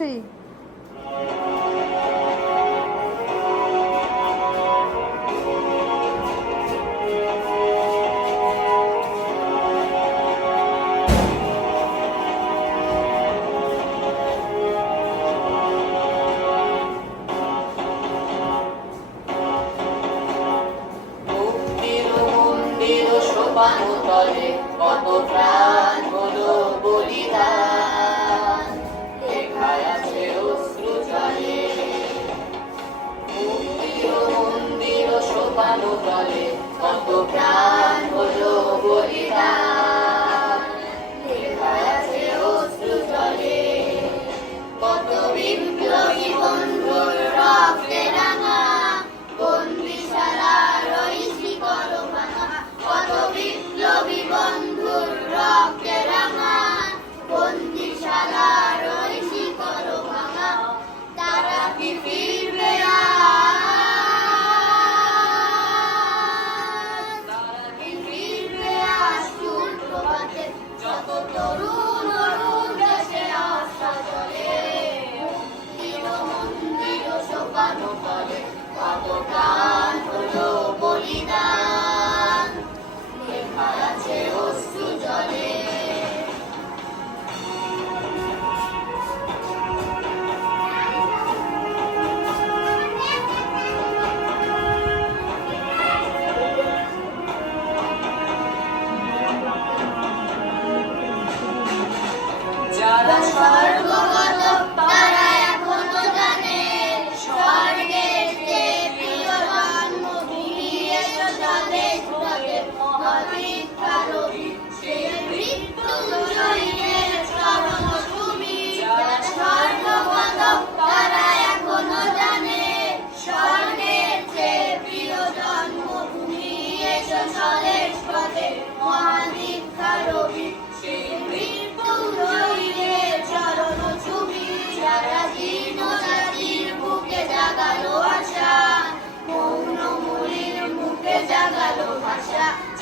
Three তলে কত প্রাণ হলো বলিদান। আলো কত প্রাণ হলো বলিদান Tururu.